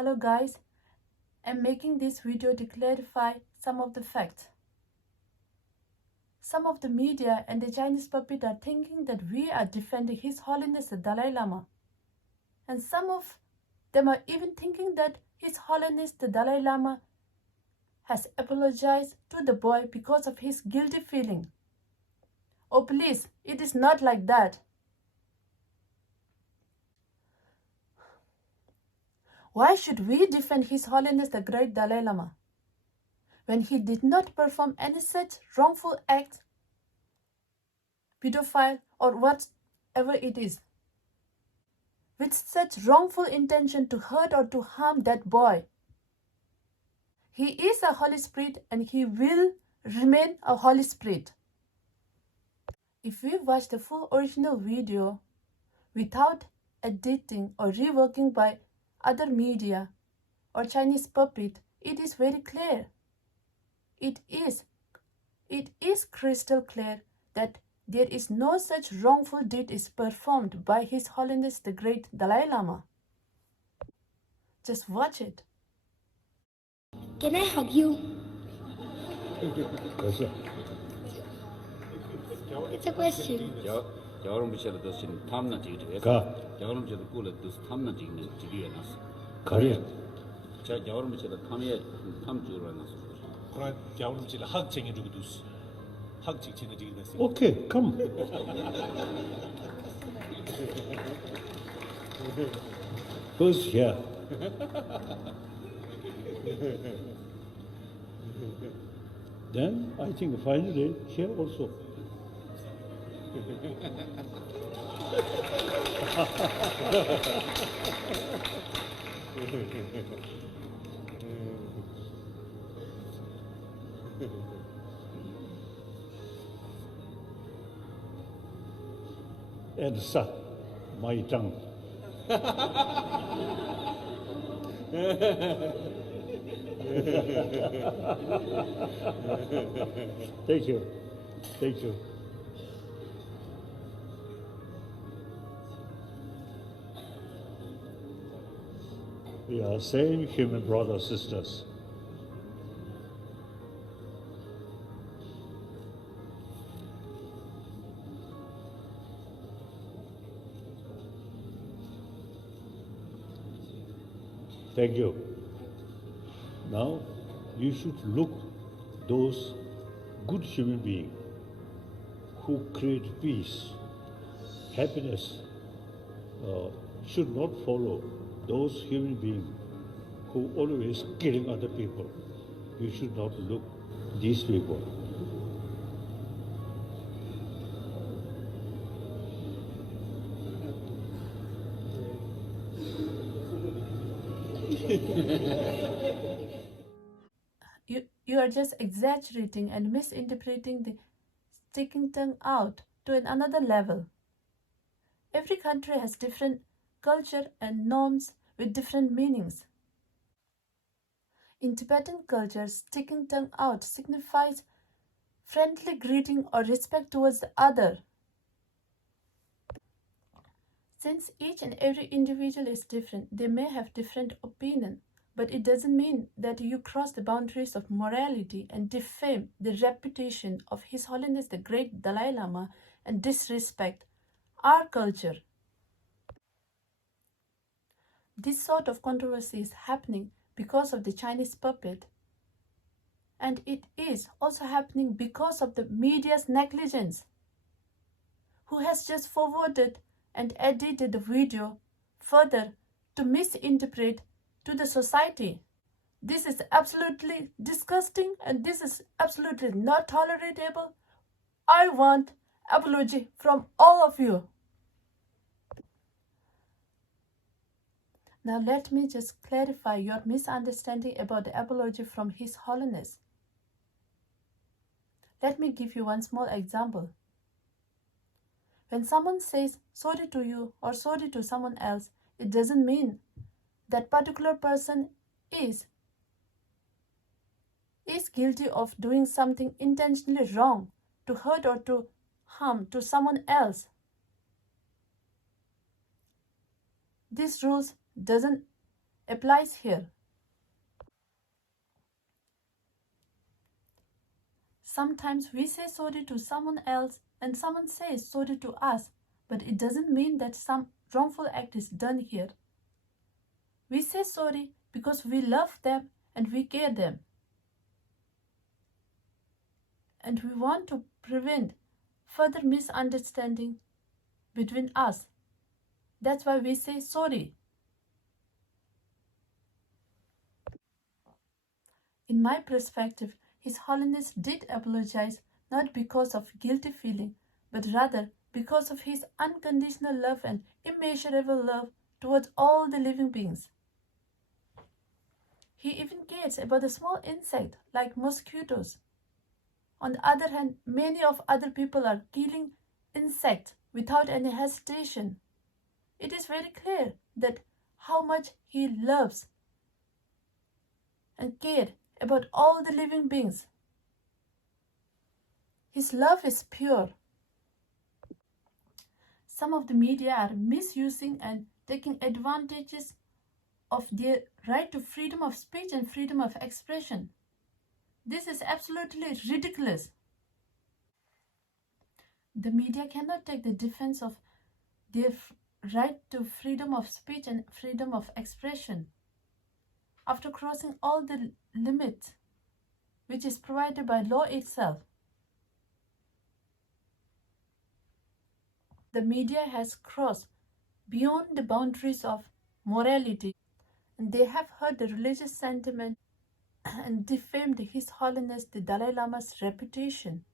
Hello guys, I'm making this video to clarify some of the facts. Some of the media and the Chinese puppet are thinking that we are defending His Holiness the Dalai Lama. And some of them are even thinking that His Holiness the Dalai Lama has apologized to the boy because of his guilty feeling. Oh please, it is not like that. Why should we defend His Holiness the Great Dalai Lama when he did not perform any such wrongful act, pedophile or whatever it is, with such wrongful intention to hurt or to harm that boy? He is a Holy Spirit and he will remain a Holy Spirit. If we watch the full original video without editing or reworking by other media or Chinese puppet, it is very clear. It is crystal clear that there is no such wrongful deed is performed by His Holiness the Great Dalai Lama. Just watch it. Can I hug you? It's a question. 여러분 비슷한 것은 탐나 지기도 가. 여러분 저도 꿀에 또 탐나 지기는 지기에 나서 가려. 자 여러분 비슷한 탐에 탐 주로 나서 그러나 여러분 지금 학생이 주기도 학직 지는 지기 됐어요. Okay, come. First here. Then I think finally here also. And suck my tongue. Thank you. Thank you. We are same human brothers, sisters. Thank you. Now, you should look those good human beings who create peace, happiness, should not follow those human beings who always killing other people. You should not look these people. You are just exaggerating and misinterpreting the sticking tongue out to another level. Every country has different culture and norms with different meanings. In Tibetan culture, sticking tongue out signifies friendly greeting or respect towards the other. Since each and every individual is different, they may have different opinion, but it doesn't mean that you cross the boundaries of morality and defame the reputation of His Holiness the Great Dalai Lama and disrespect our culture. This sort of controversy is happening because of the Chinese puppet, and it is also happening because of the media's negligence, who has just forwarded and edited the video further to misinterpret to the society. This is absolutely disgusting and this is absolutely not tolerable. I want apology from all of you. Now let me just clarify your misunderstanding about the apology from His Holiness. Let me give you one small example. When someone says sorry to you or sorry to someone else, it doesn't mean that particular person is guilty of doing something intentionally wrong to hurt or to harm to someone else. These rules doesn't applies here. Sometimes we say sorry to someone else and someone says sorry to us, but it doesn't mean that some wrongful act is done here. We say sorry because we love them and we care them. And we want to prevent further misunderstanding between us. That's why we say sorry. In my perspective, His Holiness did apologize not because of guilty feeling, but rather because of His unconditional love and immeasurable love towards all the living beings. He even cares about the small insect like mosquitoes. On the other hand, many of other people are killing insects without any hesitation. It is very clear that how much He loves and cares about all the living beings. His love is pure. Some of the media are misusing and taking advantages of their right to freedom of speech and freedom of expression. This is absolutely ridiculous. The media cannot take the defense of their right to freedom of speech and freedom of expression after crossing all the limits which is provided by law itself. The media has crossed beyond the boundaries of morality, and they have hurt the religious sentiment and defamed His Holiness the Dalai Lama's reputation.